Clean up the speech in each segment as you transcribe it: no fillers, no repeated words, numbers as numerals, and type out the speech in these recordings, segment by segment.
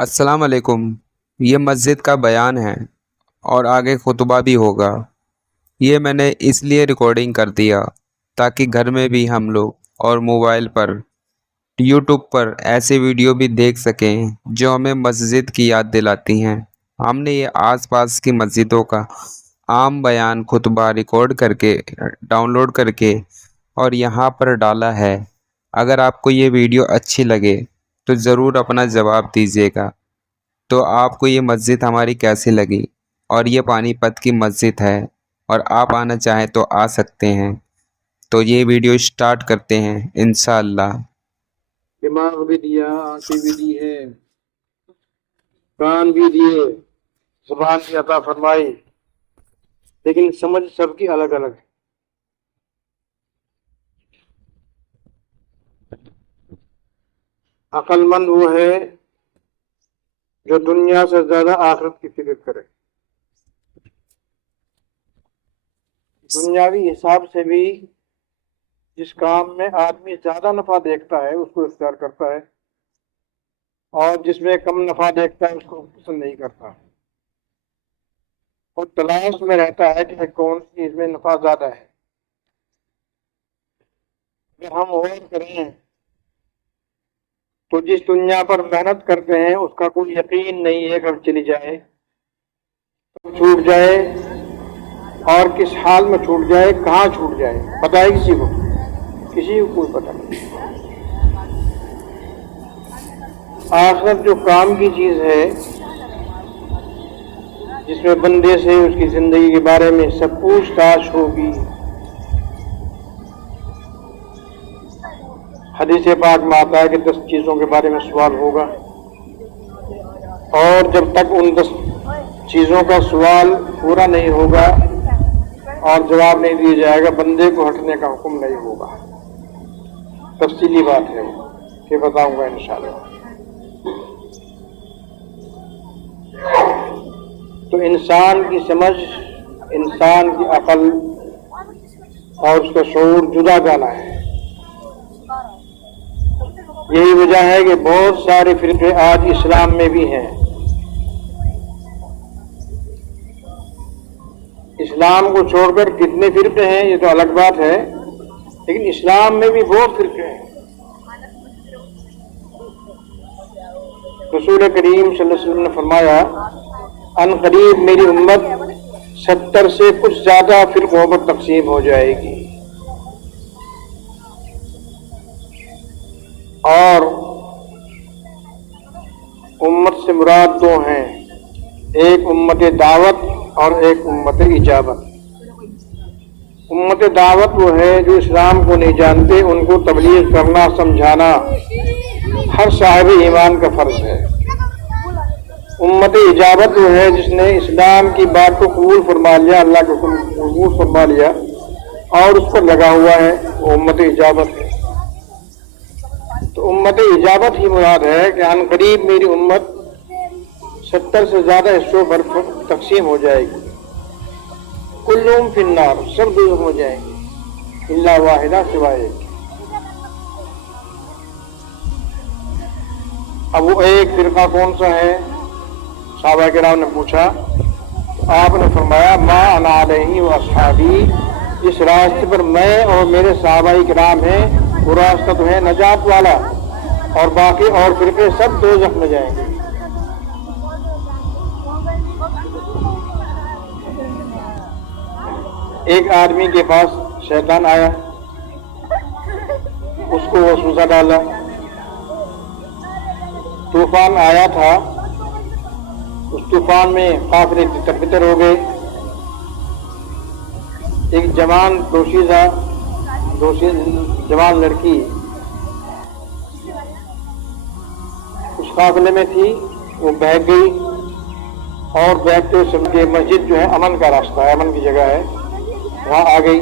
السلام علیکم۔ یہ مسجد کا بیان ہے اور آگے خطبہ بھی ہوگا۔ یہ میں نے اس لیے ریکارڈنگ کر دیا تاکہ گھر میں بھی ہم لوگ اور موبائل پر یوٹیوب پر ایسے ویڈیو بھی دیکھ سکیں جو ہمیں مسجد کی یاد دلاتی ہیں۔ ہم نے یہ آس پاس کی مسجدوں کا عام بیان خطبہ ریکارڈ کر کے ڈاؤن لوڈ کر کے اور یہاں پر ڈالا ہے۔ اگر آپ کو یہ ویڈیو اچھی لگے تو ضرور اپنا جواب دیجیے گا۔ تو آپ کو یہ مسجد ہماری کیسی لگی؟ اور یہ پانی پت کی مسجد ہے اور آپ آنا چاہیں تو آ سکتے ہیں۔ تو یہ ویڈیو سٹارٹ کرتے ہیں انشاءاللہ۔ دماغ بھی دیا، آنکھیں بھی دی ہے، کان بھی دیے، زبان بھی عطا فرمائی، لیکن سمجھ سب کی الگ الگ ہے۔ عقل مند وہ ہے جو دنیا سے زیادہ آخرت کی فکر کرے۔ دنیاوی حساب سے بھی جس کام میں آدمی زیادہ نفع دیکھتا ہے اس کو اختیار کرتا ہے، اور جس میں کم نفع دیکھتا ہے اس کو پسند نہیں کرتا، اور تلاش میں رہتا ہے کہ کون سی اس میں نفع زیادہ ہے۔ اگر ہم غور کریں تو جس دنیا پر محنت کرتے ہیں اس کا کوئی یقین نہیں ہے کب چلی جائے، کب چھوٹ جائے، اور کس حال میں چھوٹ جائے، کہاں چھوٹ جائے، پتہ ہے کسی کو؟ کسی کو کوئی پتہ نہیں۔ آخرت جو کام کی چیز ہے، جس میں بندے سے اس کی زندگی کے بارے میں سب پوچھ تاچھ ہوگی۔ حدیث پاک میں آتا ہے کہ 10 چیزوں کے بارے میں سوال ہوگا، اور جب تک ان 10 چیزوں کا سوال پورا نہیں ہوگا اور جواب نہیں دیا جائے گا، بندے کو ہٹنے کا حکم نہیں ہوگا۔ تفصیلی بات ہے وہ کہ بتاؤں گا انشاءاللہ۔ تو انسان کی سمجھ، انسان کی عقل اور اس کا شعور جدا جانا ہے۔ یہی وجہ ہے کہ بہت سارے فرقے آج اسلام میں بھی ہیں۔ اسلام کو چھوڑ کر کتنے فرقے ہیں یہ تو الگ بات ہے، لیکن اسلام میں بھی بہت فرقے ہیں۔ رسول کریم صلی اللہ علیہ وسلم نے فرمایا ان قریب میری امت 70 سے کچھ زیادہ فرقوں پر تقسیم ہو جائے گی، اور امت سے مراد 2 ہیں، ایک امت دعوت اور ایک امت اجابت۔ امت دعوت وہ ہے جو اسلام کو نہیں جانتے، ان کو تبلیغ کرنا، سمجھانا ہر صاحب ایمان کا فرض ہے۔ امت اجابت وہ ہے جس نے اسلام کی بات کو قبول فرما لیا، اللہ کو قبول فرما لیا اور اس پر لگا ہوا ہے، وہ امت اجابت ہے۔ تو امت اجابت ہی مراد ہے کہ ان قریب میری امت 70 سے زیادہ حصوں پر تقسیم ہو جائے گی، کلہم فی النار، سب دوزخ ہو جائیں گے الا واحدہ، سوائے ایک۔ اب وہ ایک فرقہ کون سا ہے؟ صحابہ کرام نے پوچھا تو آپ نے فرمایا ما انا علیہ و اصحابی، جس راستے پر میں اور میرے صحابہ کرام ہیں وہ راستہ تو ہے نجات والا، اور باقی اور فرقے سب دوزخ میں جائیں گے۔ ایک آدمی کے پاس شیطان آیا، اس کو وسوسہ ڈالا، طوفان آیا تھا، اس طوفان میں قافلے تتر بتر ہو گئے۔ ایک جوان جوان لڑکی اس قافلے میں تھی، وہ بہگ گئی، اور بہتے سمجھے مسجد جو ہے امن کا راستہ ہے، امن کی جگہ ہے، وہاں آ گئی۔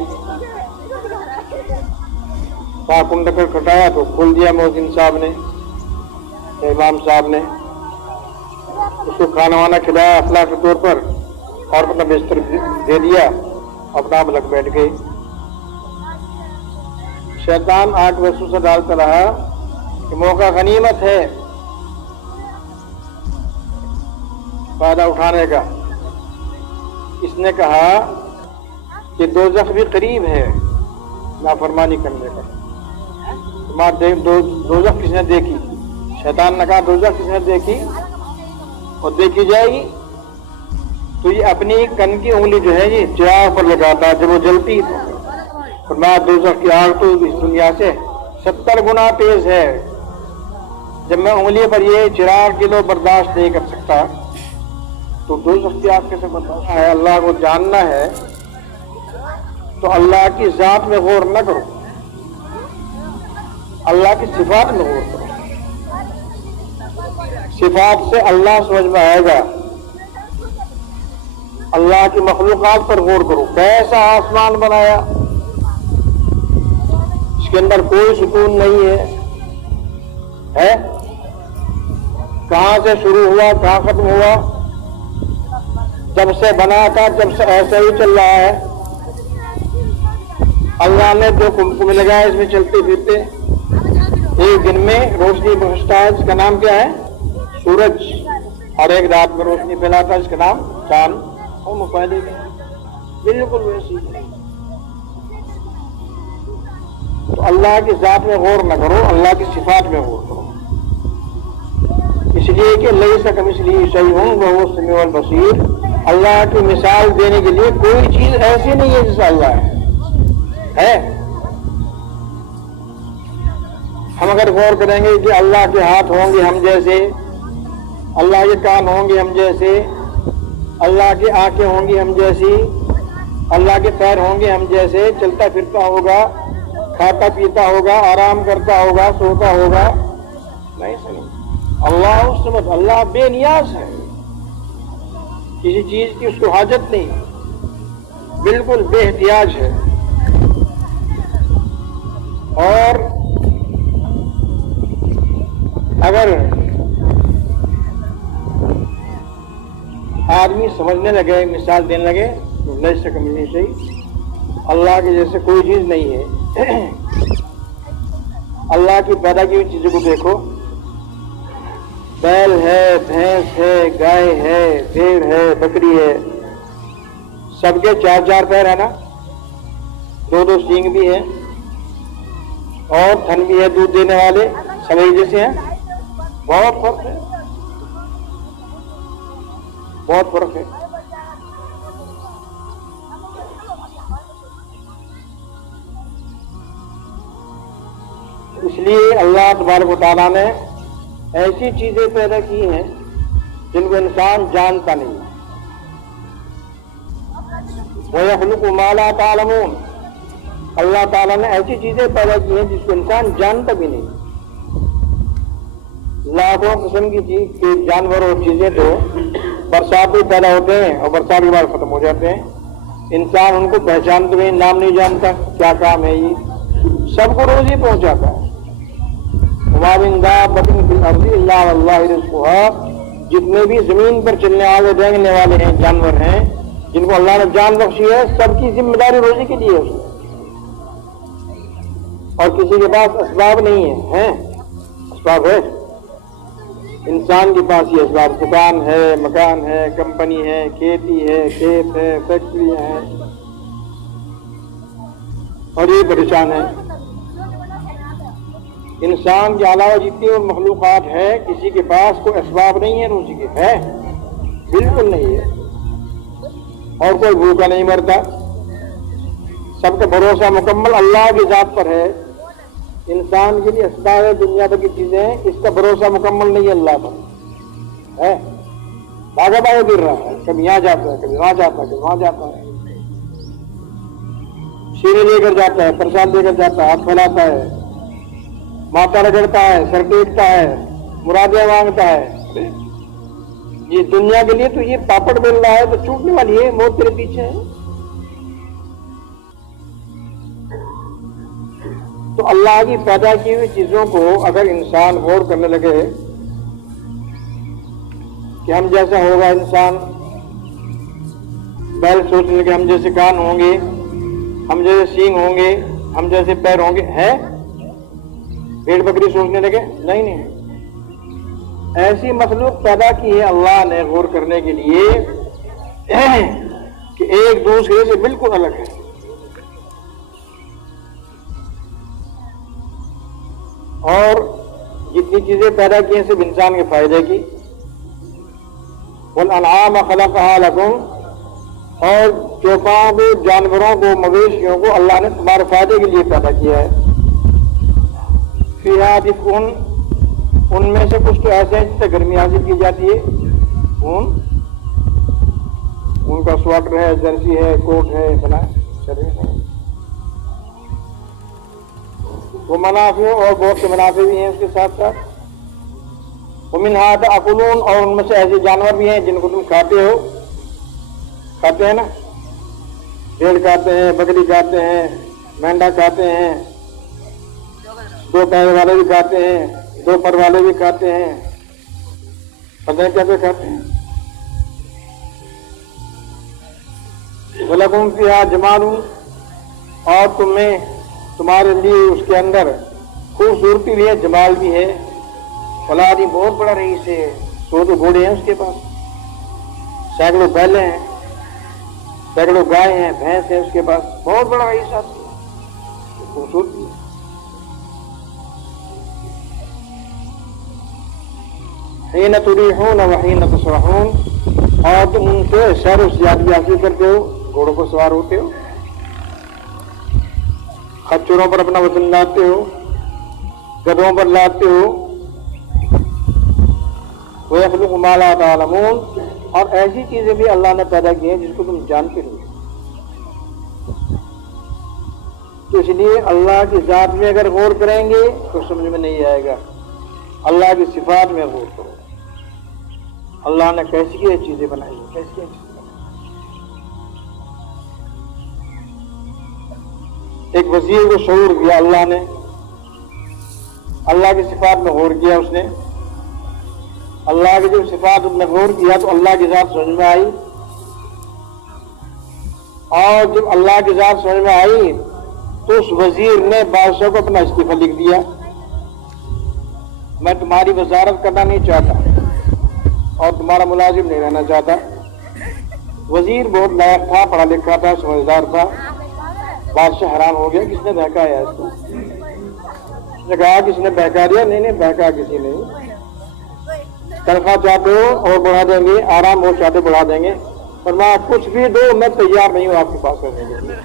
وہاں کنڈکر کھٹایا تو کھول دیا مؤذن صاحب نے، امام صاحب نے، اس کو کھانا وانا کھلایا اخلاق کے طور پر، اور اپنا بستر دے دیا، اپنا لگ بیٹھ گئی۔ شیطان آٹھ وسوسہ ڈالتا رہا کہ موقع غنیمت ہے، فائدہ اٹھانے کا. اس نے کہا کہ دوزخ بھی قریب ہے نافرمانی کرنے کا. دوزخ کس نے دیکھی؟ شیطان نے کہا دوزخ کس نے دیکھی اور دیکھی جائے گی؟ تو یہ اپنی کن کی انگلی جو ہے یہ چراغ پر لگاتا جب وہ جلتی تو فرمایا دوزخ کی آگ تو اس دنیا سے 70 گنا تیز ہے. جب میں انگلی پر یہ چراغ کلو برداشت نہیں کر سکتا تو دوزخ کی آگ کیسے برداشت ہے؟ اللہ کو جاننا ہے تو اللہ کی ذات میں غور نہ کرو، اللہ کی صفات میں غور کرو. صفات سے اللہ سمجھ میں آئے گا. اللہ کی مخلوقات پر غور کرو. کیسا آسمان بنایا، اس کے اندر کوئی سکون نہیں ہے؟ کہاں سے شروع ہوا کہاں ختم ہوا؟ جب سے بنا تھا جب سے ایسا ہی چل رہا ہے. اللہ نے جو کمکم لگایا اس میں چلتے پھرتے ایک دن میں روشنی بخشتا ہے، اس کا نام کیا ہے؟ سورج. اور ایک رات میں روشنی پھیلاتا ہے، اس کا نام چاند. اور مفاہدے بالکل ویسی. تو اللہ کی ذات میں غور نہ کرو، اللہ کی صفات میں غور کرو. اس لیے کہ لیس کمثلہ شیء وہو السمیع البصیر. اللہ کی مثال دینے کے لیے کوئی چیز ایسی نہیں ہے جیسا اللہ ہے. ہم اگر غور کریں گے کہ اللہ کے ہاتھ ہوں گے ہم جیسے، اللہ کے کان ہوں گے ہم جیسے، اللہ کی آنکھیں ہوں گی ہم جیسی، اللہ کے پیر ہوں گے ہم جیسے، چلتا پھرتا ہوگا، کھاتا پیتا ہوگا، آرام کرتا ہوگا، سوتا ہوگا. نہیں سنی. اللہ الصمد، اللہ بے نیاز ہے، کسی چیز کی اس کو حاجت نہیں، بالکل بے احتیاج ہے. اور اگر آدمی سمجھنے لگے، مثال دینے لگے تو لیس کمثلہ شیء، اللہ کے جیسے کوئی چیز نہیں ہے. اللہ کی پیدا کی ہوئی چیزوں کو دیکھو، بیل ہے، بھینس ہے، گائے ہے، بھیڑ ہے، بکری ہے، سب کے 4 پیر ہے نا، 2 سینگ بھی ہیں اور تھن بھی ہے دودھ دینے والے، سب ایک جیسے ہیں. بہت فرق ہے، بہت فرق ہے. اس لیے اللہ تبارک و تعالیٰ نے ایسی چیزیں پیدا کی ہیں جن کو انسان جانتا نہیں. وَيَخْلُقُ مَا لَا تَعْلَمُونَ. اللہ تعالیٰ نے ایسی چیزیں پیدا کی ہیں جس کو انسان جانتا بھی نہیں. لاکھوں قسم کی جانور اور چیزیں تو برسات میں پیدا ہوتے ہیں اور برسات کے بعد ختم ہو جاتے ہیں. انسان ان کو پہچانتے ہوئے نام نہیں جانتا کیا کام ہے. یہ سب کو روزی پہنچاتا ہے. وَمَا مِن دَابَّةٍ فِي الْأَرْضِ إِلَّا عَلَى اللَّهِ رِزْقُهَا. جتنے بھی زمین پر چلنے والے رینگنے والے ہیں جانور ہیں جن کو اللہ نے جان بخشی ہے، سب کی ذمہ داری روزی کے لیے ہے. اور کسی کے پاس اسباب نہیں ہیں. اسباب ہے انسان کے پاس. یہ اسباب دکان ہے، مکان ہے، کمپنی ہے، کھیتی ہے، کھیت ہے، فیکٹریاں ہیں، اور یہ پریشان ہے. انسان کے علاوہ جتنی مخلوقات ہے کسی کے پاس کوئی اسباب نہیں ہے روزی کے. ہے بالکل نہیں ہے. اور کوئی بھوکا نہیں مرتا. سب کا بھروسہ مکمل اللہ کی ذات پر ہے. انسان کے لیے اسباب ہے دنیا بھر کی چیزیں، اس کا بھروسہ مکمل نہیں ہے اللہ پر. ہے بھاگا بھاگا گر رہا ہے، کبھی یہاں جاتا ہے، کبھی وہاں جاتا ہے، کبھی وہاں جاتا ہے. شیریں لے کر جاتا ہے، پرساد لے کر جاتا ہے، ہاتھ پھیلاتا ہے، ماتھا رگڑتا ہے، سر ٹیکتا ہے، مرادیں مانگتا ہے. یہ دنیا کے لیے تو یہ پاپڑ مل رہا ہے تو چوٹنے والی ہے، موت تیرے پیچھے ہے. تو اللہ کی پیدا کی ہوئی چیزوں کو اگر انسان غور کرنے لگے کہ ہم جیسا ہوگا انسان، بیل سوچنے لگے ہم جیسے کان ہوں گے، ہم جیسے سینگ ہوں گے، ہم جیسے پیر ہوں گے. ہے بھیڑ بکری سوچنے لگے نہیں. ایسی مخلوق پیدا کی ہے اللہ نے غور کرنے کے لیے کہ ایک دوسرے سے بالکل الگ ہے. اور جتنی چیزیں پیدا کی ہیں صرف انسان کے فائدے کی. والانعام خلقها لكم، اور چوپاؤں کو، جانوروں کو، مویشیوں کو اللہ نے تمہارے فائدے کے لیے پیدا کیا ہے. فیہا دفء، ان میں سے کچھ تو ایسے ہیں جس سے گرمی حاصل کی جاتی ہے. ان کا سویٹر ہے، جرسی ہے، کوٹ ہے، بنا وہ منافع، اور بہت سے منافع بھی ہیں اس کے ساتھ ساتھ. ومنھا تأکلون، اور ان میں سے ایسے جانور بھی ہیں جن کو تم کھاتے ہو. کھاتے ہیں نا، بھیڑ کھاتے ہیں، بکری کھاتے ہیں، مینڈا کھاتے ہیں، دو پیر والے بھی کھاتے ہیں، دو پر والے بھی کھاتے ہیں. پتہ ہے کیسے کھاتے ہیں. وَلَكُمْ فِيهَا جَمَالٌ، اور تمہارے لیے اس کے اندر خوبصورتی بھی ہے، جمال بھی ہے. فلادی بہت بڑا رئیس ہے، 100 گھوڑے ہیں اس کے پاس، سینکڑوں بیلیں ہیں، سینکڑوں گائے ہیں، بھینس ہیں اس کے پاس. بہت بڑا رئیس آتی ہے، خوبصورتی ہے. حین تریحون وحین تسرحون، اور تم ان سے سیر و سیاحت حاصل کرتے ہو، گھوڑوں پر سوار ہوتے ہو، خچروں پر اپنا وزن لاتے ہو، گدھوں پر لاتے ہو. وَيَخْلُقُ مَا لَا تَعْلَمُونَ، اور ایسی چیزیں بھی اللہ نے پیدا کی ہیں جس کو تم جانتے نہیں. تو اس لیے اللہ کی ذات میں اگر غور کریں گے تو سمجھ میں نہیں آئے گا. اللہ کی صفات میں غور کرو. اللہ نے کیسی کیسی چیزیں بنائی ہیں، کیسی کیسی چیزیں بنائی. ایک وزیر کو شعور دیا اللہ نے، اللہ کی صفات میں غور کیا اس نے. اللہ کی جب صفات میں غور کیا تو اللہ کی ذات سمجھ میں آئی، اور جب اللہ کی ذات سمجھ میں آئی تو اس وزیر نے بادشاہ کو اپنا استعفیٰ لکھ دیا. میں تمہاری وزارت کرنا نہیں چاہتا اور تمہارا ملازم نہیں رہنا چاہتا. وزیر بہت لائق تھا، پڑھا لکھا تھا، سمجھدار تھا. بادشاہ حیران ہو گیا، کس نے بہکایا اس کو. اس نے کہا کس نے بہکا دیا. نہیں بہکا کسی نے. تنخواہ چاہتے ہو اور بڑھا دیں گے، آرام ہو چاہتے بڑھا دیں گے، فرمایا کچھ بھی دو میں تیار نہیں ہوں آپ کے پاس کرنے کے لیے.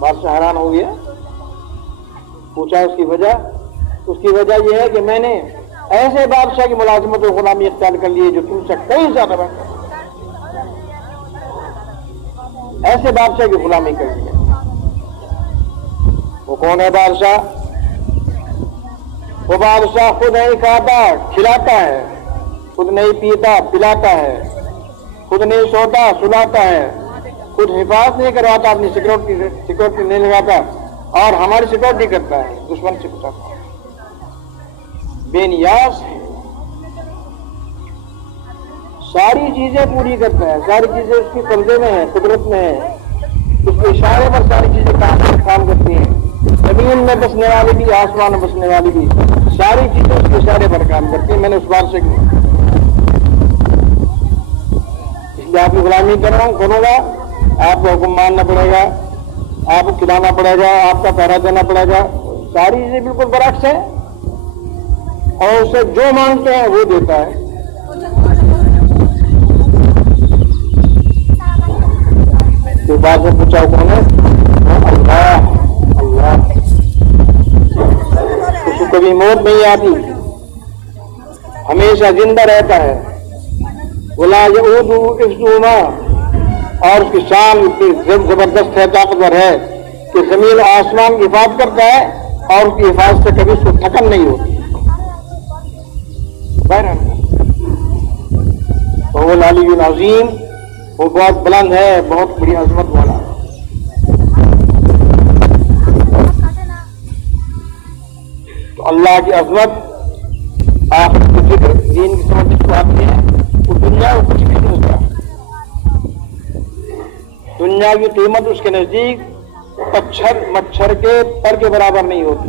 بادشاہ حیران ہو گیا. پوچھا اس کی وجہ. اس کی وجہ یہ ہے کہ میں نے ایسے بادشاہ کی ملازمت و غلامی اختیار کر لی ہے جو تم سے کئی زیادہ بہتر، ایسے بادشاہ کی غلامی کر لی ہے. وہ کون ہے بادشاہ؟ وہ بادشاہ خود نہیں کھاتا کھلاتا ہے، خود نہیں پیتا پلاتا ہے، خود نہیں سوتا سلاتا ہے، خود حفاظت نہیں کرواتا، اپنی سیکورٹی نہیں لگاتا، اور ہماری سیکورٹی کرتا ہے، دشمن سے بچاتا ہے. بے نیاز ہے، ساری چیزیں پوری کرتا ہے، ساری چیزیں اس کی قبضے میں ہیں، قدرت میں ہیں. اس کے اشارے پر ساری چیزیں کام کرتی ہیں. زمین میں بسنے والی بھی، آسمان میں بسنے والی بھی، ساری چیزیں اس کے اشارے پر کام کرتی ہیں. میں نے اس بات سے اس لیے آپ کی غلامی کروں گا. آپ کو حکم ماننا پڑے گا، آپ کو کھلانا پڑے گا، آپ کا پہرا دینا پڑے گا. ساری چیزیں بالکل برعکس ہیں، اور اسے جو مانگتے ہیں وہ دیتا ہے. تو بات سے پوچھا کون ہے؟ اللہ. اللہ اس کو کبھی موت نہیں آتی، ہمیشہ زندہ رہتا ہے. ولا یعود حفظہما، اور اس کی شان اتنی زبردست ہے، طاقتور ہے کہ زمین و آسمان کی حفاظت کرتا ہے، اور اس کی حفاظت سے کبھی اس کو تھکن نہیں ہوتی. وہ العلی العظیم، وہ بہت بلند ہے، بہت بڑی عظمت والا ہے. تو اللہ کی عظمت آخرت کی فکر، دین کی سمجھ جس کو آتی ہے، وہ دنیا کو کچھ بھی نہیں ہوتا. دنیا کی قیمت اس کے نزدیک مچھر کے پر کے برابر نہیں ہوتی.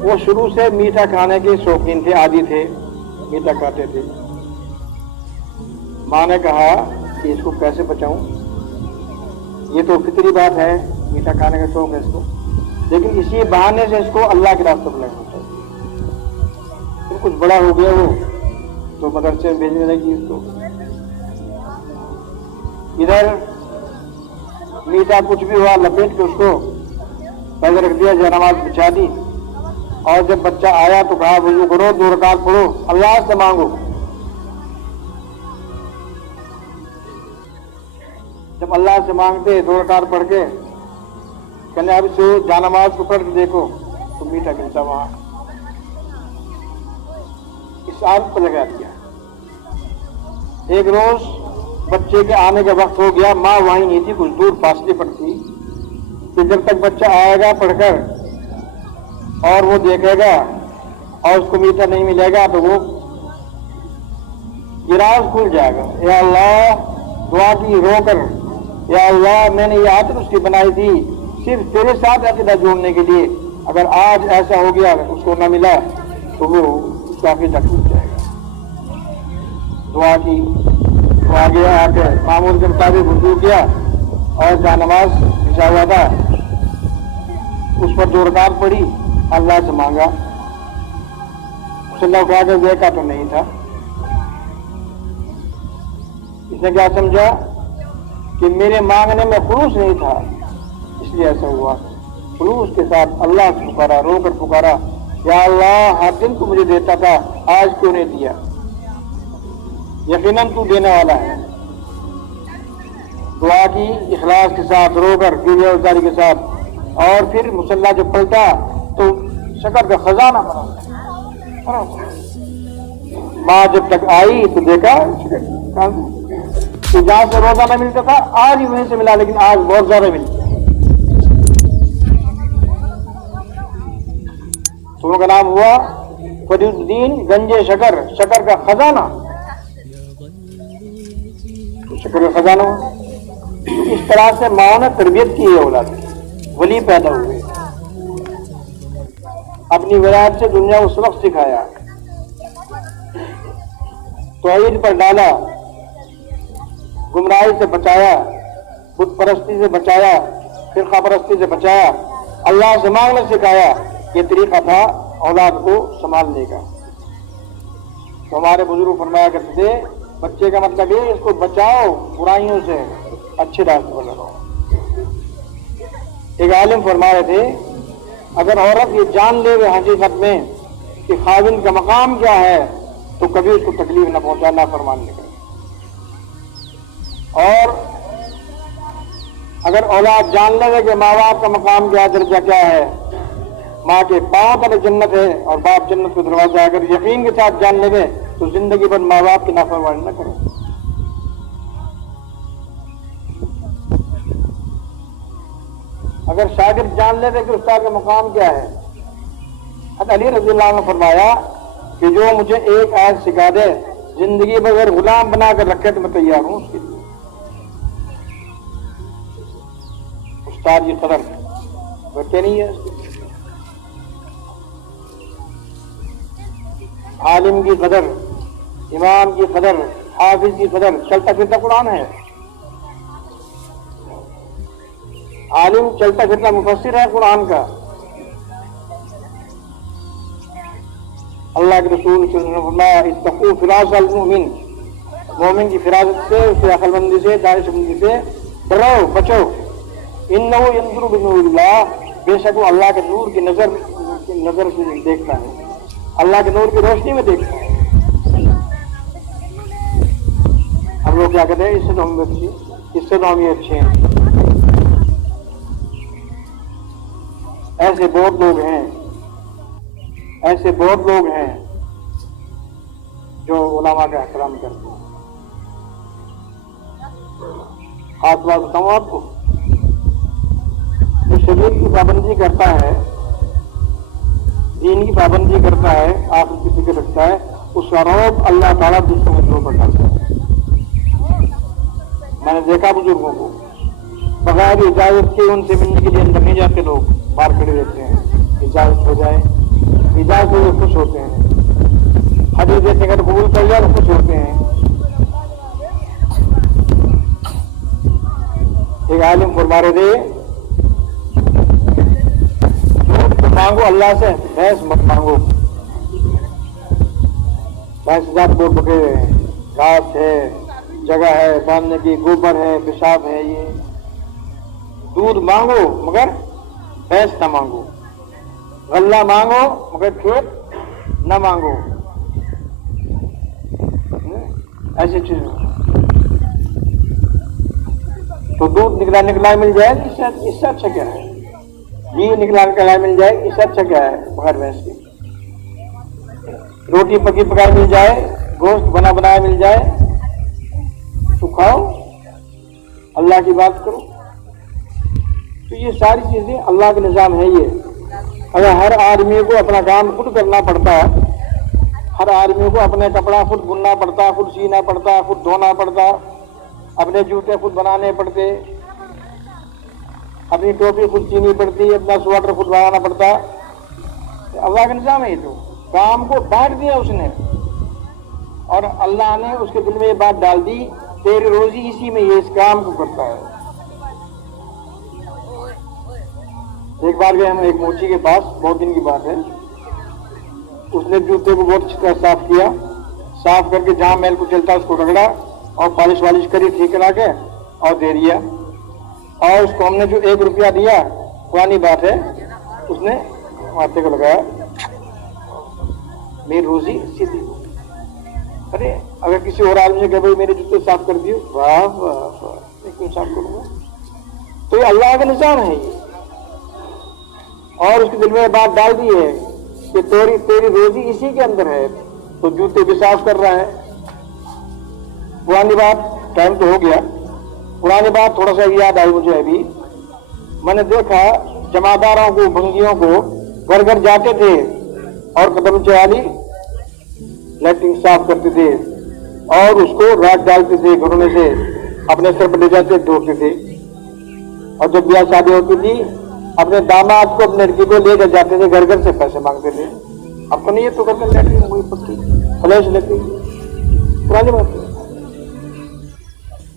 وہ شروع سے میٹھا کھانے کے شوقین تھے، عادی تھے، میٹھا کھاتے تھے۔ ماں نے کہا کہ اس کو کیسے بچاؤں، یہ تو فطری بات ہے، میٹھا کھانے کا شوق ہے اس کو، لیکن اسی بہانے سے اس کو اللہ کے راستے پر لگنا چاہیے۔ پھر کچھ بڑا ہو گیا وہ تو مدرسے میں بھیجنے لگی اس کو۔ ادھر میٹھا کچھ بھی ہوا لپیٹ کے اس کو پہلے رکھ دیا، جا نماز بچھا دی، اور جب بچہ آیا تو کہا وضو کرو، 2 رکعت پڑھو، اللہ سے مانگو۔ جب اللہ سے مانگتے 2 رکعت پڑھ کے کہنے اب سے جا نماز کو پڑھ کے دیکھو تو میٹھا ملتا وہاں، اس عادت پر لگا دیا۔ ایک روز بچے کے آنے کا وقت ہو گیا، ماں وہیں نہیں تھی، کچھ دور فاصلے پر تھی، کہ جب تک بچہ آئے گا پڑھ کر اور وہ دیکھے گا اور اس کو میٹھا نہیں ملے گا تو وہ گراز کھل جائے گا۔ یا اللہ، دعا کی رو کر، یا اللہ میں نے یہ عادت اس کی بنائی تھی صرف تیرے ساتھ عقیدہ جوڑنے کے لیے، اگر آج ایسا ہو گیا اس کو نہ ملا تو وہ اس کا عقیدہ ٹوٹ جائے گا۔ دعا کی تو آگے آ کے معمول کے مطابق وضو کیا اور جا نماز بچھا ہوا تھا اس پر 2 رکعت پڑھی، اللہ سے مانگا، صلی اللہ کے دیکھا تو نہیں تھا۔ اس نے کیا سمجھا کہ میرے مانگنے میں خلوص نہیں تھا، اس لیے ایسا ہوا۔ خلوص کے ساتھ اللہ سے پکارا، رو کر پکارا، یا اللہ ہر دن تو مجھے دیتا تھا، آج کیوں نہیں دیا، یقیناً تو دینے والا ہے۔ دعا کی اخلاص کے ساتھ، رو کر گریہ ازاری کے ساتھ، اور پھر مصلی جب پلٹا تو شکر کا خزانہ بنا۔ ماں جب تک آئی تو دیکھا کہ جہاں سے روزہ نہ ملتا تھا آج ہی وہیں سے ملا، لیکن آج بہت زیادہ مل گیا۔ تو ان کا نام ہوا فرید الدین گنج شکر، شکر کا خزانہ، شکر کا خزانہ ہوا۔ اس طرح سے ماں نے تربیت کی ہے اولاد کی، ولی پیدا ہوئے، اپنی ولایت سے دنیا اس وقت سکھایا، توحید پر ڈالا، گمراہی سے بچایا، بت پرستی سے بچایا، فرقہ پرستی سے بچایا، اللہ سے مانگنا سکھایا۔ یہ طریقہ تھا اولاد کو سنبھالنے کا۔ تو ہمارے بزرگ فرمایا کرتے تھے بچے کا مطلب یہ اس کو بچاؤ برائیوں سے، اچھے راستے پر لگاؤ۔ ایک عالم فرما رہے تھے اگر عورت یہ جان لے وہ حقیقت میں کہ خاوند کا مقام کیا ہے تو کبھی اس کو تکلیف نہ پہنچا، نہ فرمان کرے۔ اور اگر اولاد جان لے کہ ماں باپ کا مقام کیا، درجہ کیا ہے، ماں کے پاؤں تلے جنت ہے اور باپ جنت کا دروازہ، اگر یقین کے ساتھ جان لے تو زندگی بھر ماں باپ کی نافرمانی نہ کرے۔ اگر شاگرد جان لیتے کہ استاد کا مقام کیا ہے، حضرت علی رضی اللہ عنہ نے فرمایا کہ جو مجھے ایک آیت سکھا دے زندگی بغیر غلام بنا کر رکھے تو میں تیار ہوں اس کے لیے۔ استاد کی قدر بچے نہیں ہے، عالم کی قدر، امام کی قدر، حافظ کی قدر، چلتا پھرتا قرآن ہے۔ عالم چلتا پھرتا مفسر ہے قرآن کا۔ اللہ کے رسول صلی اللہ علیہ وسلم نے فرمایا اتقوا فراس المؤمن، مومن کی فراست سے، اس کی عقل مندی سے، دانش مندی سے ڈرو، بچو۔ انہ ینظر بنور اللہ، بے شک وہ اللہ کے نور کی نظر سے دیکھتا ہے، اللہ کے نور کی روشنی میں دیکھتا ہے۔ ہم لوگ کیا کہتے ہیں اس سے تو ہم اچھے، اس سے تو ہم یہ اچھے ہیں۔ ایسے بہت لوگ ہیں، ایسے بہت لوگ ہیں جو علماء کا احترام کرتے ہیں۔ خاص بات بتاؤں آپ کو، جو شریعت کی پابندی کرتا ہے، دین کی پابندی کرتا ہے، آخرت کی فکر رکھتا ہے، اس کا رعب اللہ تعالیٰ دوسروں کے دلوں پر ڈالتا ہے۔ میں نے دیکھا بزرگوں کو بغیر اجازت کے ان سے ملنے کے لیے اندر نہیں جاتے، لوگ باہر کھڑے رہتے ہیں، اجازت ہو جائے ہدایت سے خوش ہوتے ہیں، حدیث اگر قبول کر لیا تو خوش ہوتے ہیں. ایک عالم فرما رہے تھے مانگو اللہ سے، بھینس مت مانگو. بھینس ذات بہت پکڑے ہوئے ہیں، گھاس ہے، جگہ ہے باندھنے کی، گوبر ہے، پیشاب ہے. یہ دودھ مانگو مگر بھینس نہ مانگو، غلہ مانگو مگر کھیت نہ مانگو. ایسی چیز تو دودھ نکلا مل جائے اس سے اچھا کیا ہے؟ گھی نکلا مل جائے اس سے اچھا کیا ہے بغیر بھینس کے؟ روٹی پکی پکائی مل جائے، گوشت بنا بنایا مل جائے تو کھاؤ، اللہ کی بات کرو. تو یہ ساری چیزیں اللہ کا نظام ہے. یہ اگر ہر آدمی کو اپنا کام خود کرنا پڑتا ہے، ہر آدمی کو اپنے کپڑا خود بننا پڑتا، خود سینا پڑتا، خود دھونا پڑتا، اپنے جوتے خود بنانے پڑتے، اپنی ٹوپی خود سینی پڑتی، اپنا سویٹر خود بنانا پڑتا. اللہ کا نظام ہے. یہ تو کام کو بانٹ دیا اس نے، اور اللہ نے اس کے دل میں یہ بات ڈال دی تیری روزی اسی میں، یہ اس کام کو کرتا ہے. ایک بار گئے ہم ایک موچی کے پاس، بہت دن کی بات ہے. اس نے جوتے کو بہت اچھی طرح صاف کیا، صاف کر کے جہاں میل کو چلتا اس کو رگڑا اور پالش والش کری ٹھیک کرا کے اور دے دیا. اور اس کو ہم نے جو 1 روپیہ دیا، پرانی بات ہے، اس نے ماتھے کو لگایا، میری روزی سیدھی. ارے اگر کسی اور آدمی سے کہ بھائی میرے جوتے صاف کر دیو، واہ واہ واہ، میں کیوں صاف کروں گا؟ تو یہ اللہ کا نظام ہے. یہ اور اس کے دل میں بات ڈال دی ہے کہ تیری روزی اسی کے اندر ہے، تو جوتے بھی صاف کر رہا ہے. پرانی بات، ٹائم تو ہو گیا، پرانی بات تھوڑا سا یاد آئی مجھے. ابھی میں نے دیکھا جمعداروں کو، بھنگیوں کو گھر گھر جاتے تھے اور قدم چالی لیٹرنگ صاف کرتے تھے اور اس کو راکھ ڈالتے تھے، گھروں میں سے اپنے سر پر لے جاتے دھوتے تھے. اور جب بیاہ شادی ہوتی تھی اپنے داماد کو، اپنے لڑکی کو لے کر جاتے تھے، گھر گھر سے پیسے مانگتے تھے. اب تو نہیں ہے، تو گھر گھر لیٹرنگ وہی پکی فلیش لگتی، پرانی بات ہے.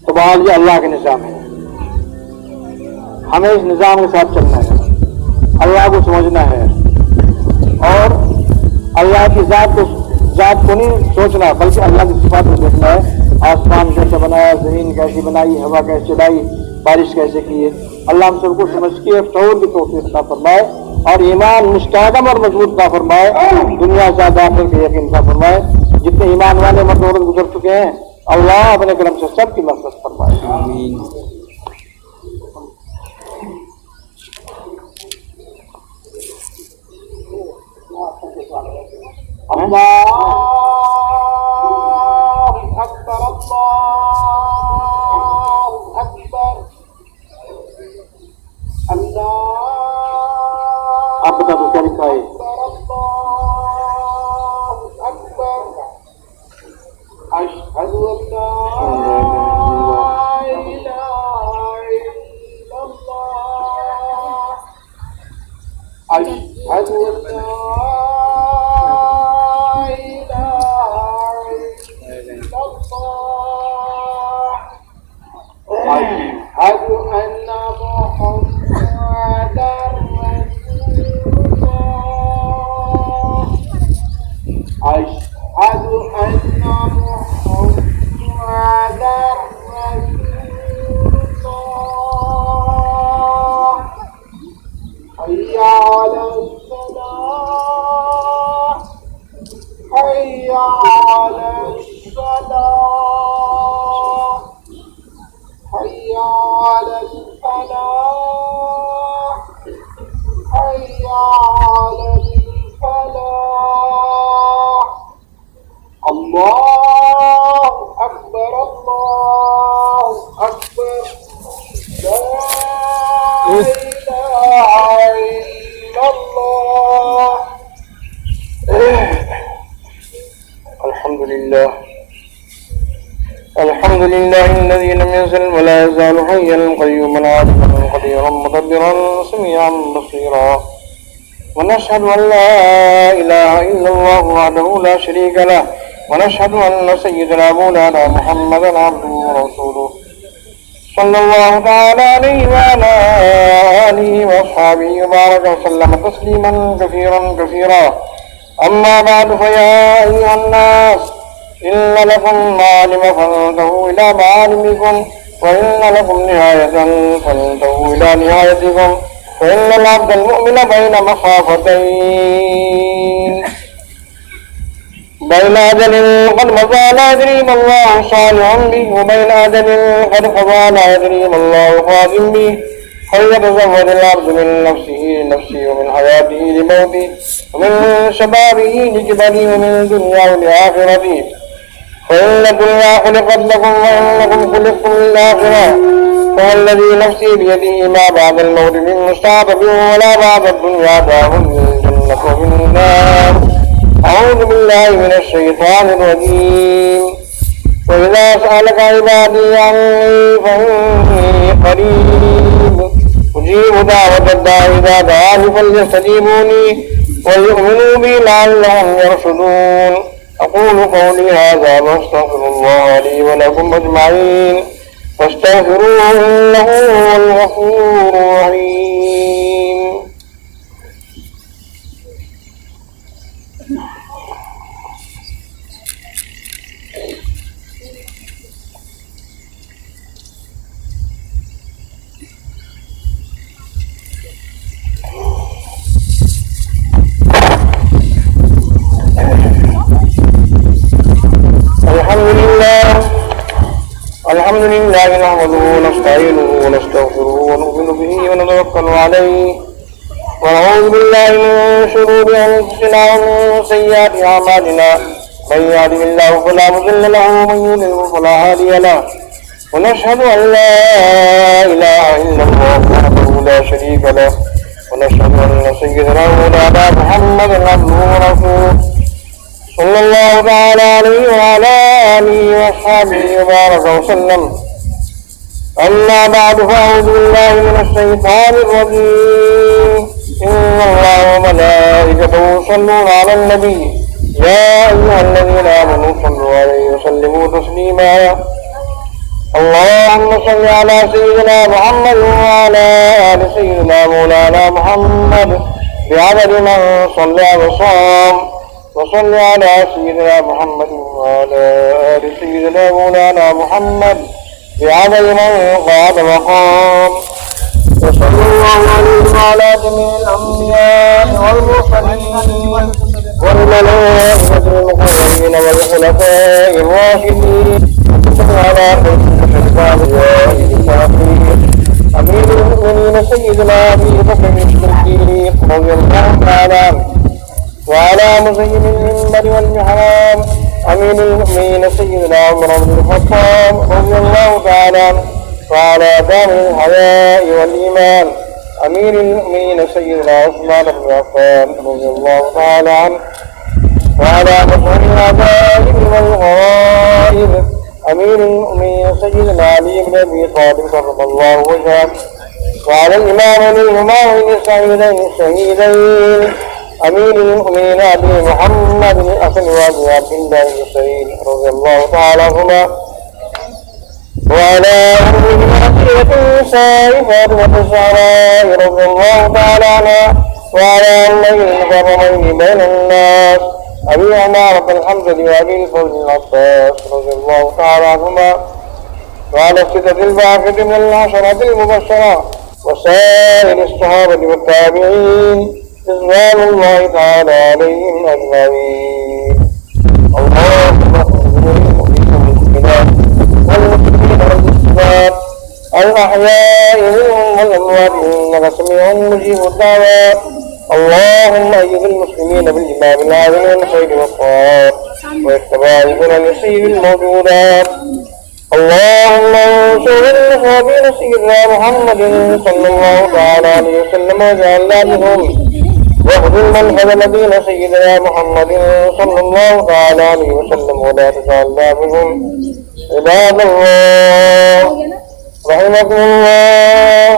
تو بہرحال یہ اللہ کا نظام ہے، ہمیں اس نظام کے ساتھ چلنا ہے، اللہ کو سمجھنا ہے اور اللہ کی ذات کو نہیں سوچنا بلکہ اللہ کی صفات کو دیکھنا ہے. آسمان کیسے بنایا، زمین کیسی بنائی، ہوا کیسے چلائی، بارش کیسے کی ہے. اللہ ہم سب کو سمجھ کے شعور کی توفیق عطا فرمائے اور ایمان مستحکم اور مضبوط عطا فرمائے، دنیا سے آخرت کے یقین عطا فرمائے. جتنے ایمان والے مرد عورت گزر چکے ہیں اللہ اپنے کرم سے سب کی مغفرت فرمائے. آمین. اللہ اکبر، اللہ اکبر، اللہ. آپ بتا دو کیا لکھا ہے؟ اکبر، اشہد ان لا الہ الا اللہ، اشہد ان لا الحمد لله الذي لم يزل ولا يزال حيا قيوما عالما قديرا مدبرا سميعا بصيرا ونشهد أن لا إله إلا الله وحده لا شريك له ونشهد أن سيدنا مولانا محمدا عبده ورسوله صلى الله تعالى عليه وعلى آله وأصحابه وبارك وسلم تسليما كثيرا كثيرا. أما بعد فيا أيها الناس إن لكم معالم فانتهوا إلى معالمكم وإن لكم نهاية فانتهوا إلى نهايتكم فإن العبد المؤمن بين مخافتين بين أجل قد مضى لا يدري ما الله صالحا به وبين أجل قد قضى لا يدري ما الله قادم به فليتزود العبد من نفسه لنفسه ومن حياته لموته ومن شبابه لجبله ومن دنياه لآخرته فإن الدنيا خلقت لكم وإنكم خلقتم للآخرة فالذي نفسي بيده ما بعد الموت من مستعطف ولا بعد الدنيا دار من الجنة ومن النار. أعوذ بالله من الشيطان الرجيم. وإذا سألك عبادي عني فإني قريب أجيب دعوة الداع إذا دعاني فليستجيبوني وليؤمنوا بي لعلهم يرشدون. أقول قولي هذا وأستغفر الله لي ولكم أجمعين فاستغفروه إنه هو الغفور الرحيم. الحمد لله نحمده ونستعينه ونستغفره ونؤمن به ونتوكل عليه ونعوذ بالله من شرور أنفسنا ومن سيئات أعمالنا من يهده الله فلا مضل له ومن يضلل فلا هادي له ونشهد أن لا إله إلا الله وحده لا شريك له ونشهد أن سيدنا مولانا محمدا عبده ورسوله صلى الله تعالى عليه وعلى آله وأصحابه وبارك وسلم. أما بعد فأعوذ بالله من الشيطان الرجيم. إن الله وملائكته يصلون على النبي يا أيها الذين آمنوا صلوا عليه وسلموا تسليما. اللهم صل على سيدنا محمد وعلى آل سيدنا مولانا محمد بعدد من صلى وصام وصل على سيدنا محمد وعلى آل سيدنا مولانا محمد بعدد من قعد وقام وصلى الله عليه وعلى جميع الأنبياء والمرسلين والملائكة المقربين والخلفاء الراشدين وعلى كل شيطان أمير المؤمنين سيدنا أبي بكر الصديق رضي الله تعالى عنه وعلى مزين المنبر والمحراب أمين المؤمنين سيدنا عمر بن الخطاب رضي الله تعالى عنه وعلى دار الحياء والإيمان أمير المؤمنين سيدنا عثمان بن عفان رضي الله تعالى عنه وعلى مشهور العجائب والغرائب أمير المؤمنين سيدنا علي بن أبي طالب كرم الله وجهه وعلى الإمام الهمام السعيدين الشهيدين أمير المؤمنين أبي محمد الحسن وأبي عبد الله الحسين رضي الله تعالى عنهما وعلى أم المعصية النساء فاطمة الزهراء رضي الله تعالى عنها وعلى أمين المكرمين بين الناس أبي عمارة الحمد وأبي الفوز العباس رضي الله تعالى عنهما وعلى الستة الباقية من العشرة المبشرة وسائر الصحابة والتابعين رضوان الله تعالى عليهم أجمعين. اللهم اغفر للمؤمنين والمسلمين والمسلمات الأحياء منهم والأموات إنك سميع مجيب الدعوات. اللهم أيد المسلمين بالإمام العادل والخير والطاعات واتباع سنن سيد الموجودات. اللهم انصر المصابين سيدنا محمد صلى الله تعالى عليه وسلم واجعلنا منهم واخذل من خذل دين سيدنا محمد صلى الله تعالى عليه وسلم ولا تجعلنا منهم. عباد الله رحمكم الله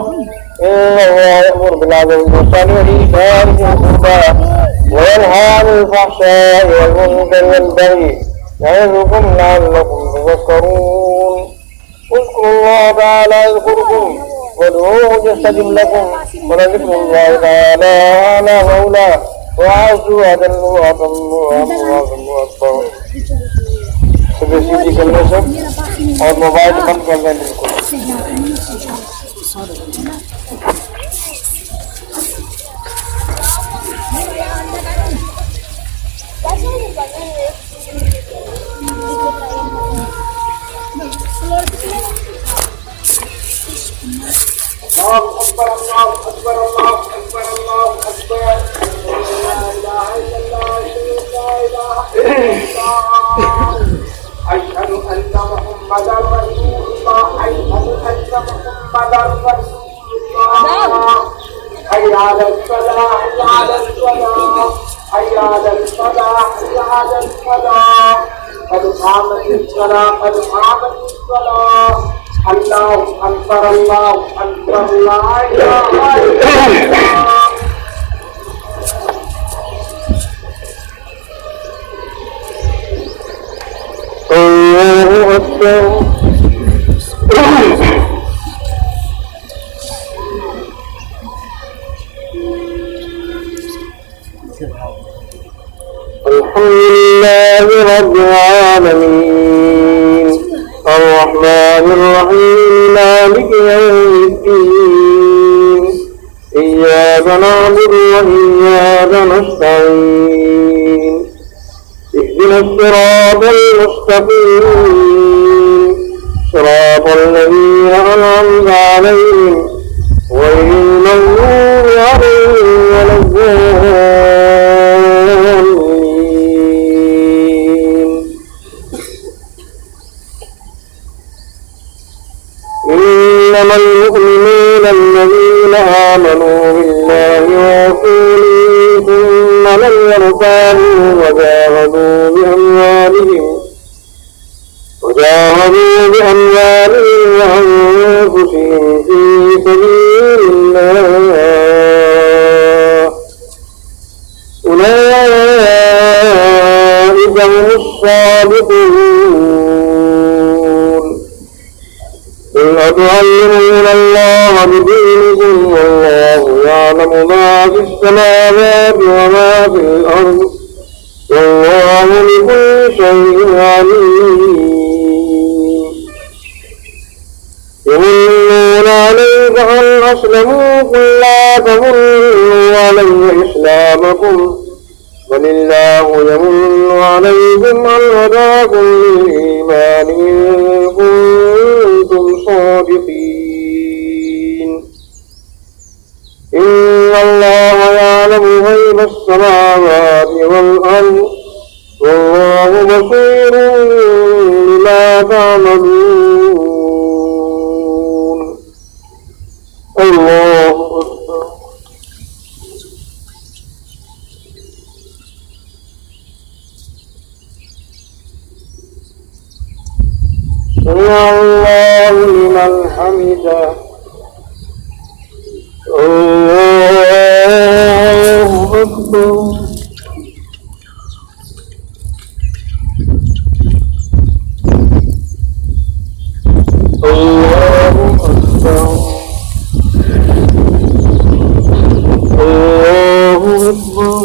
إن الله يأمر بالعدل والإحسان وإيتاء ذي القربى وينهى عن الفحشاء والمنكر والبغي يعظكم لعلكم تذكرون اذكروا الله تعالى يذكركم وادعوه يستجب لكم ولذكر الله تعالى أعلى مولى وأعز وأجل وأتم وأعظم وأكبر. سیدھی کرنے سے اور موبائل بند کر دیں بالکل. اللہ اکبر اللہ اکبر اللہ اکبر اللہ اکبر لا الہ الا اللہ لا الہ الا اللہ اشہد ان محمدا رسول اللہ اشہد ان محمدا رسول اللہ حی علی الصلاۃ حی علی الصلاۃ حی علی الصلاۃ حی علی الصلاۃ قد قامت الصلاۃ قد قامت الصلاۃ اللہ اکبر اللہ اکبر لا الہ الا اللہ. اللہ اکبر. الحمدللہ رب العالمین الرحمن الرحیم مالک یوم الدین ایاک نعبد وإیاک نستعین اهدنا الصراط المستقیم صراط الذین أنعمت علیہم غیر المغضوب علیہم ولا الضالین. إنما المؤمنون الذين آمنوا بالله ورسوله ثم لم يرتابوا وجاهدوا بأموالهم وأنفسهم في سبيل الله أولئك هم الصادقون. قل أتعلمون الله بدينكم والله يعلم ما في السماوات وما في الأرض والله بكل شيء عليم. يمنون عليك أن أسلموا قل لا تمنوا علي إسلامكم بل الله يمن عليكم أن هداكم للإيمان إن كنتم صادقين. إن الله يعلم غيب السماوات والأرض والله بصير بما تعملون. الله أكبر. سمع الله لمن حمده. الله أكبر. الله أكبر. الله أكبر.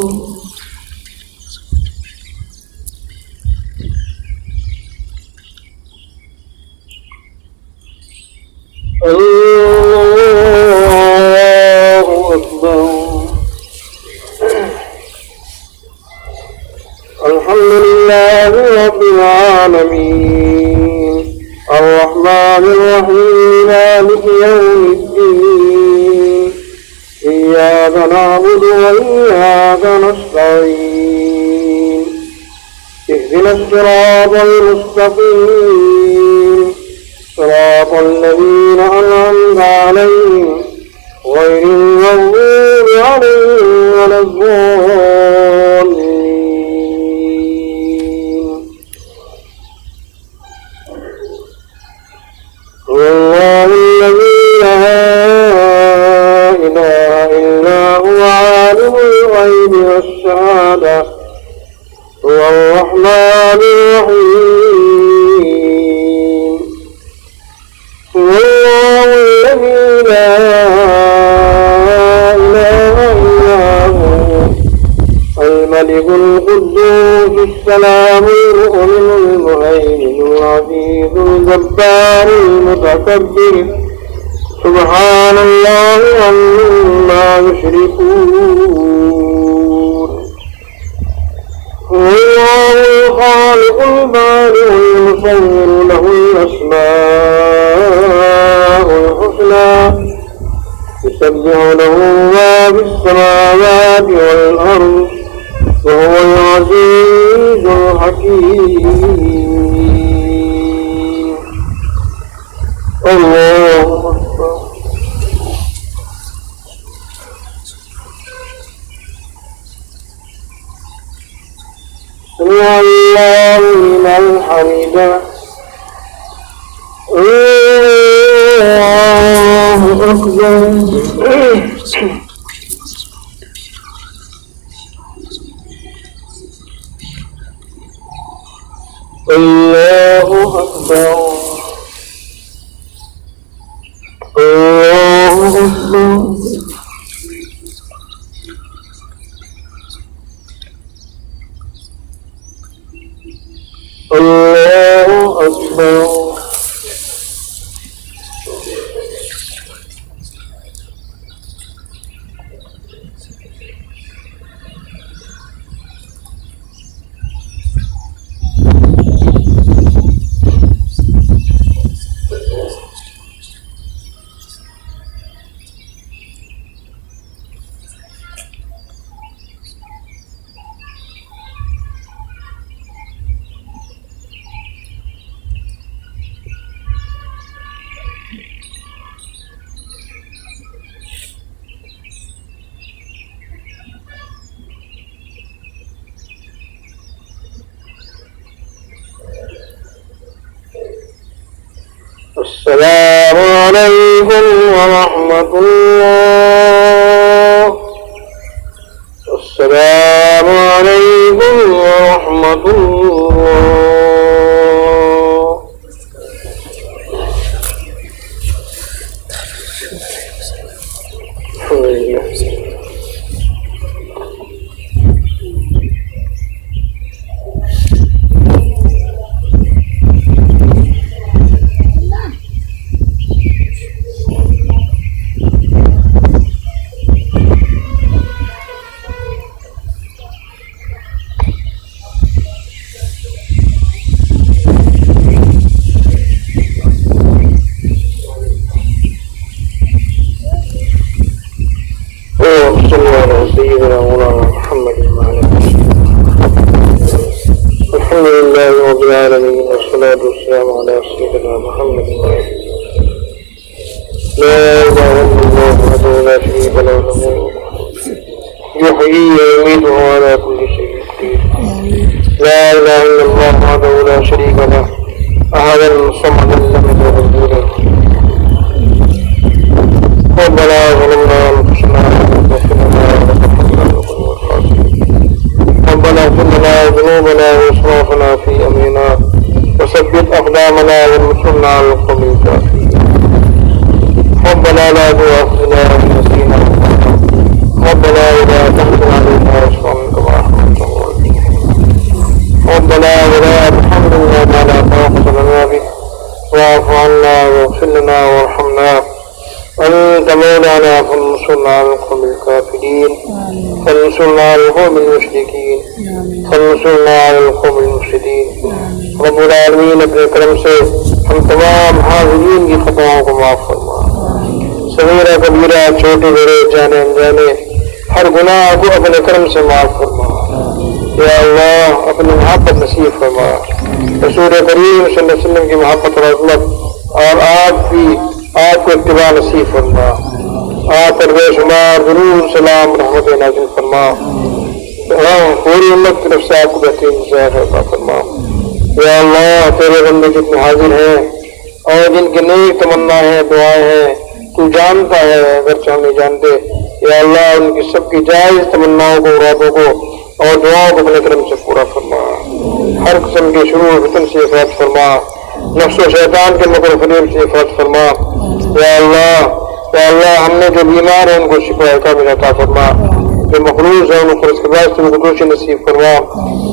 الله أكبر. الحمد لله رب العالمين الرحمن الرحيم مالك يوم الدين إياك نعبد وإياك نستعين اهدنا الصراط المستقيم صراط الذين أنعمت عليهم غير المغضوب عليهم ولا الضالين. هو الله الذي لا إله إلا السلام المؤمن المهيمن العزيز الجبار المتكبر سبحان الله عما يشركون هو الله الخالق البارئ المصور له الأسماء الحسنى يسبح له ما في السماوات والأرض وهو العزيز الحكيم الله أكبر سمع الله لمن حمده الله أكبر الله أكبر الله أكبر الله أكبر السلام عليكم ورحمة الله السلام عليكم ورحمة الله الحمد لله صلى على سيدنا مولانا محمد وعلى الحمد لله رب العالمين والصلاة والسلام على سيدنا محمد لا إله إلا الله وحده لا شريك له يحيي ويميت على كل شيء قدير لا إله إلا الله وحده لا شريك له أحدا الصمد لم يلد ولم يولد ربنا ظلمنا أنفسنا ربنا اغفر لنا ذنوبنا وإسرافنا في أمرنا وثبت أقدامنا وانصرنا على القوم الكافرين ربنا لا تؤاخذنا إن نسينا ربنا ولا تحمل علينا إصرا كما حملته على الذين ربنا ولا تحملنا ما لا طاقة لنا به واعف عنا واغفر لنا وارحمنا أنت مولانا فانصرنا على القوم الكافرين فانصرنا على القوم المشركين فانصرنا على القوم المفسدين رب العالمین اپنے کرم سے ہم تمام حاضرین کی خطاؤں کو معاف فرما صغیرہ کبیرہ چھوٹے بڑے جانے انجانے ہر گناہ کو اپنے کرم سے معاف فرما یا اللہ اپنی محبت نصیب فرما رسول کریم صلی اللہ علیہ وسلم کی محبت اور عظمت اور آپ کو اتباع نصیب فرما آپ پر بے شمار ضرور سلام رحمت نازل فرما پوری امت کی طرف سے آپ کو بہترین جزائر عطا فرما یا اللہ تیرے بندے جتنے حاضر ہیں اور جن کے نیک تمنا ہے دعائیں ہیں تو جانتا ہے اگرچہ ہم نہیں جانتے یا اللہ ان کی سب کی جائز تمناؤں کو مرادوں کو اور دعاؤں کو اپنے کرم سے پورا فرما ہر قسم کے شروع فتن سے حفاظت فرما نفس و شیطان کے مکر و فریب سے حفاظت فرما یا اللہ ہم نے جو بیمار ہیں ان کو شفا کامل عطا فرما جو مخلوص ہیں ان کو اس کے بعد سے ان کو دوشی نصیب فرما